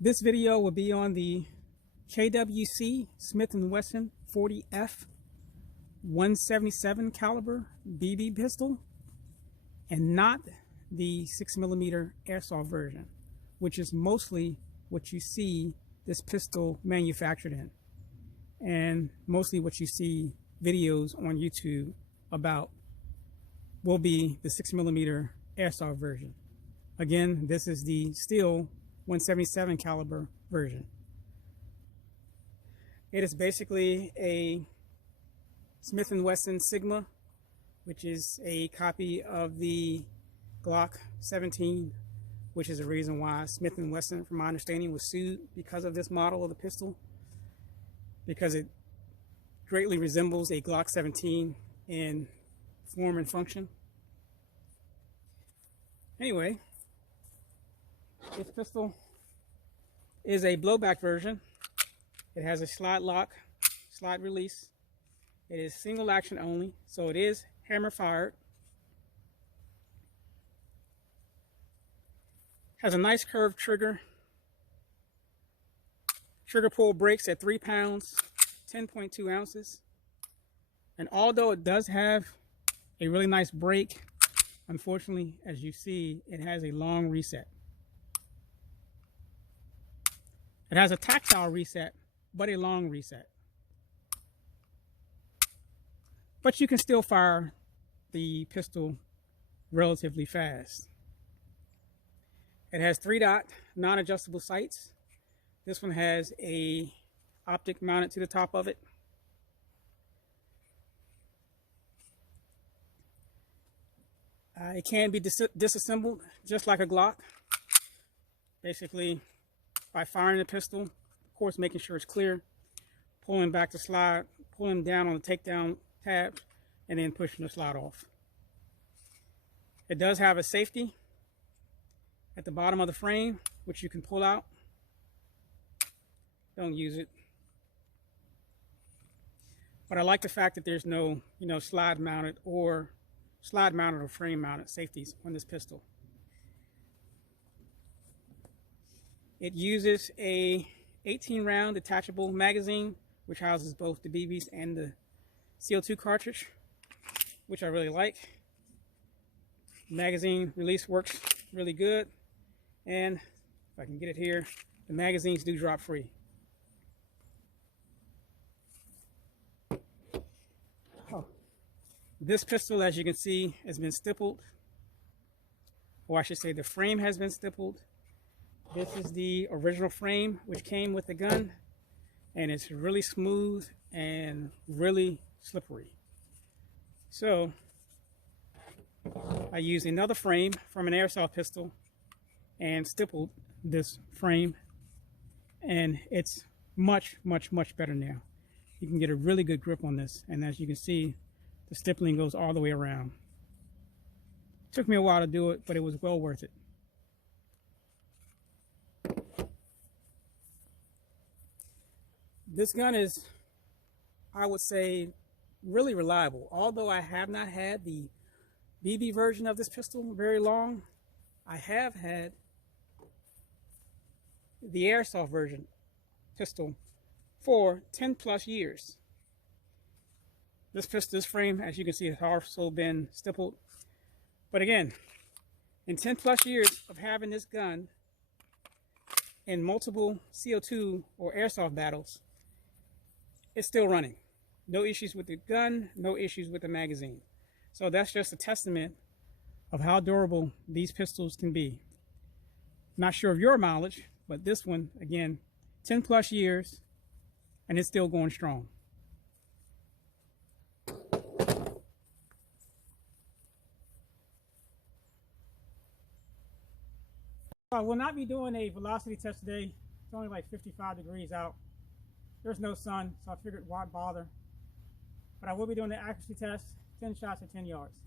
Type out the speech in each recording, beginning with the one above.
This video will be on the KWC Smith & Wesson 40F 177 caliber BB pistol, and not the 6mm airsoft version, which is mostly what you see this pistol manufactured in, and mostly what you see videos on YouTube about will be the 6mm airsoft version. Again, this is the steel 177 caliber version. It is basically a Smith & Wesson Sigma, which is a copy of the Glock 17, which is the reason why Smith & Wesson, from my understanding, was sued because of this model of the pistol, because it greatly resembles a Glock 17 in form and function. Anyway, this pistol is a blowback version. It has a slide lock, slide release. It is single action only, so it is hammer fired. Has a nice curved trigger. Trigger pull breaks at 3 pounds, 10.2 ounces. And although it does have a really nice break, unfortunately, as you see, it has a long reset. It has a tactile reset, but a long reset. But you can still fire the pistol relatively fast. It has 3-dot non-adjustable sights. This one has a optic mounted to the top of it. It can be disassembled just like a Glock. Basically, by firing the pistol, of course making sure it's clear, pulling back the slide, pulling down on the takedown tab, and then pushing the slide off. It does have a safety at the bottom of the frame, which you can pull out. Don't use it. But I like the fact that there's no, slide mounted or frame mounted safeties on this pistol. It uses a 18-round detachable magazine, which houses both the BBs and the CO2 cartridge, which I really like. Magazine release works really good, and if I can get it here, the magazines do drop free. This pistol, as you can see, has been stippled, or I should say the frame has been stippled. This is the original frame which came with the gun, and it's really smooth and really slippery. So I used another frame from an airsoft pistol and stippled this frame, and it's much better now. You can get a really good grip on this, and as you can see, the stippling goes all the way around. It took me a while to do it, but it was well worth it. This gun is, I would say, really reliable. Although I have not had the BB version of this pistol very long, I have had the airsoft version pistol for 10+ years. This frame, as you can see, has also been stippled. But again, in 10+ years of having this gun in multiple CO2 or airsoft battles, it's still running. No issues with the gun, no issues with the magazine. So that's just a testament of how durable these pistols can be. Not sure of your mileage, but this one, again, 10+ years, and it's still going strong. I will not be doing a velocity test today. It's only like 55 degrees out. There's no sun, so I figured why bother. But I will be doing the accuracy test, 10 shots at 10 yards.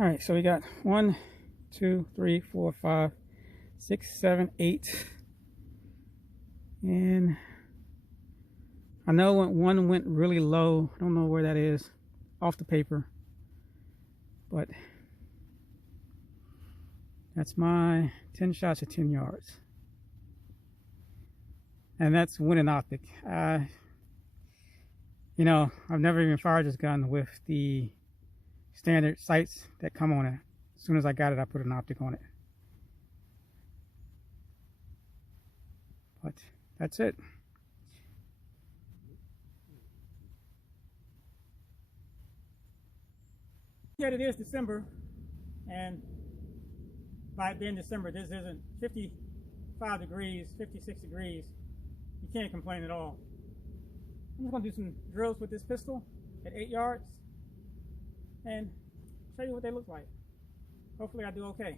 All right, so we got 1, 2, 3, 4, 5, 6, 7, 8, and I know one went really low. I don't know where that is off the paper, but that's my 10 shots at 10 yards, and that's winning optic. You know, I've never even fired this gun with the standard sights that come on it. As soon as I got it, I put an optic on it. But that's it. Yet it is December, and by it being December, this isn't 55 degrees, 56 degrees. You can't complain at all. I'm just going to do some drills with this pistol at 8 yards and show you what they look like. Hopefully I do okay.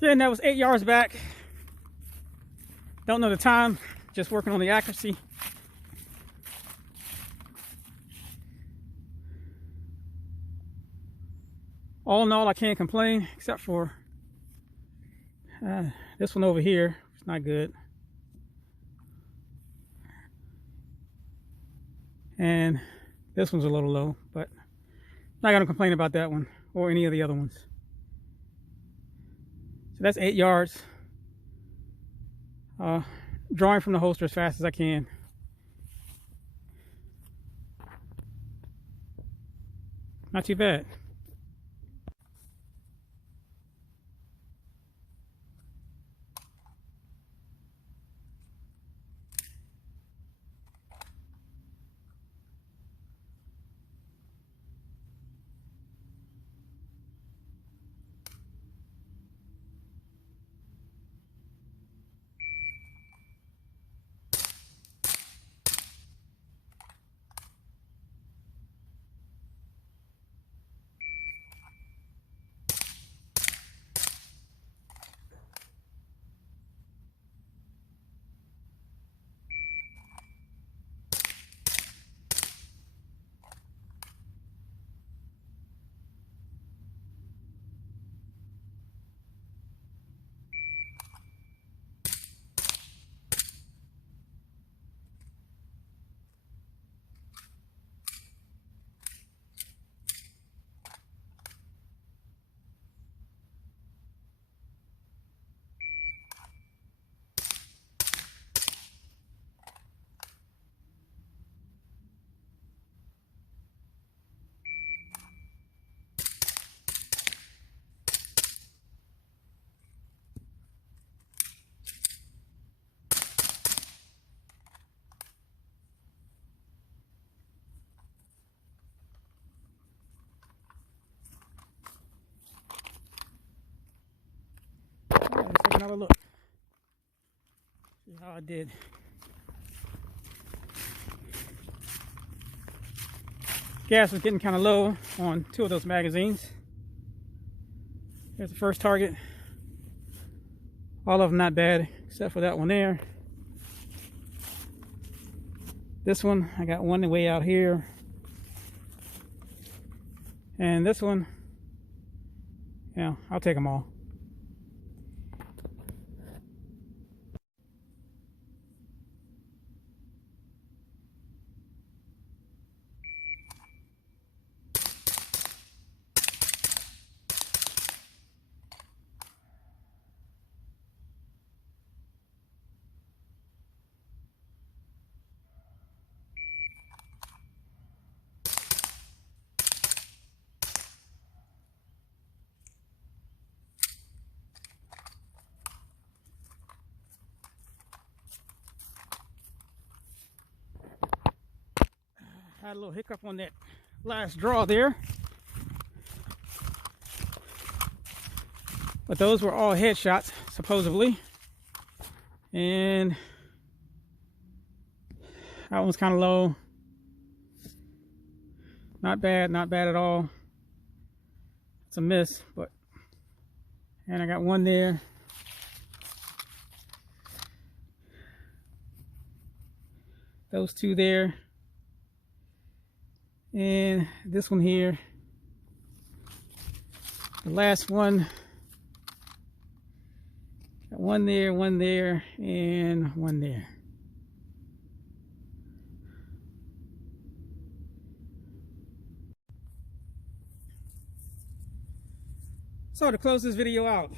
Then that was 8 yards back. Don't know the time, just working on the accuracy. All in all, I can't complain, except for this one over here. It's not good. And this one's a little low, but I'm not gonna complain about that one or any of the other ones. So that's 8 yards. Drawing from the holster as fast as I can. Not too bad. Let's take another look. See how I did. Gas was getting kind of low on 2 of those magazines. Here's the first target. All of them not bad, except for that one there. This one, I got one way out here. And this one, yeah, I'll take them all. Had a little hiccup on that last draw there, but those were all headshots supposedly, and that one's kind of low. Not bad, not bad at all. It's a miss, but, and I got one there. Those 2 there. And this one here, the last one, got one there, and one there. So to close this video out,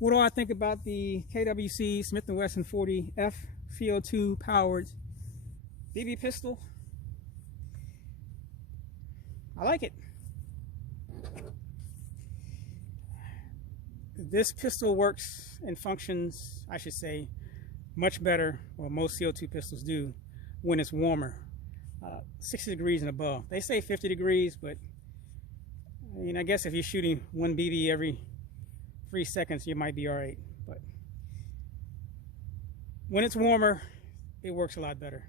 what do I think about the KWC Smith & Wesson 40F CO2 powered BB pistol? I like it. This pistol works and functions, I should say, much better, or most CO2 pistols do, when it's warmer, 60 degrees and above. They say 50 degrees, but I mean, I guess if you're shooting one BB every 3 seconds, you might be all right. But when it's warmer, it works a lot better.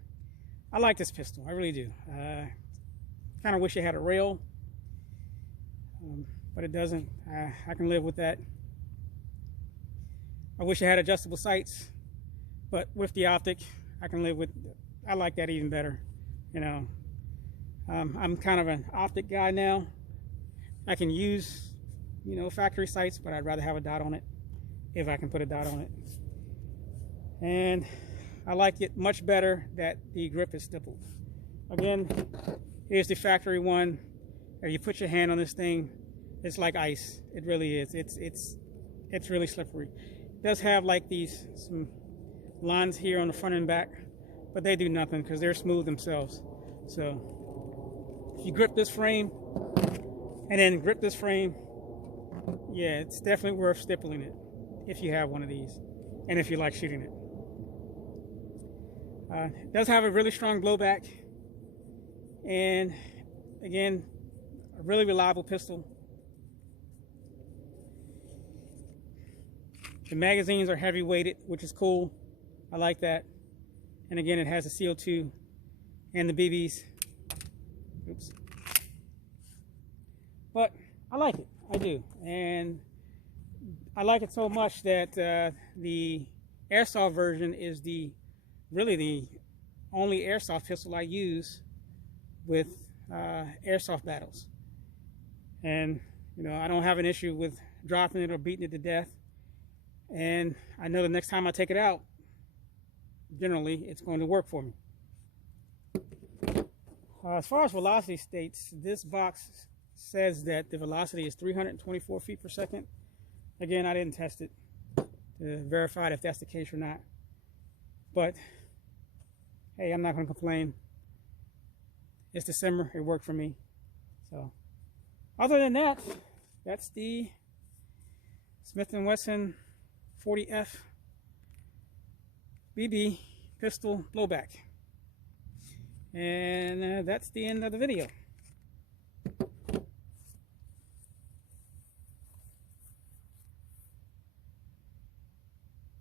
I like this pistol, I really do. Kind of wish it had a rail, but it doesn't. I can live with that. I wish it had adjustable sights, but with the optic, I can live with. I like that even better. You know, I'm kind of an optic guy now. I can use, you know, factory sights, but I'd rather have a dot on it if I can put a dot on it. And I like it much better that the grip is stippled. Again, here's the factory one. If you put your hand on this thing, it's like ice. It really is. It's really slippery. It does have like some lines here on the front and back, but they do nothing because they're smooth themselves. So if you grip this frame and then grip this frame, yeah, it's definitely worth stippling it if you have one of these and if you like shooting it. It does have a really strong blowback, and again, a really reliable pistol. The magazines are heavy weighted, which is cool. I like that. And again, it has the CO2 and the BBs. Oops. But I like it, I do. And I like it so much that the airsoft version is really the only airsoft pistol I use with airsoft battles. And you know, I don't have an issue with dropping it or beating it to death. And I know the next time I take it out, generally it's going to work for me. As far as velocity states, this box says that the velocity is 324 feet per second. Again, I didn't test it to verify if that's the case or not. But hey, I'm not going to complain. It's December, it worked for me. So other than that, that's the Smith & Wesson 40F BB pistol blowback. And that's the end of the video.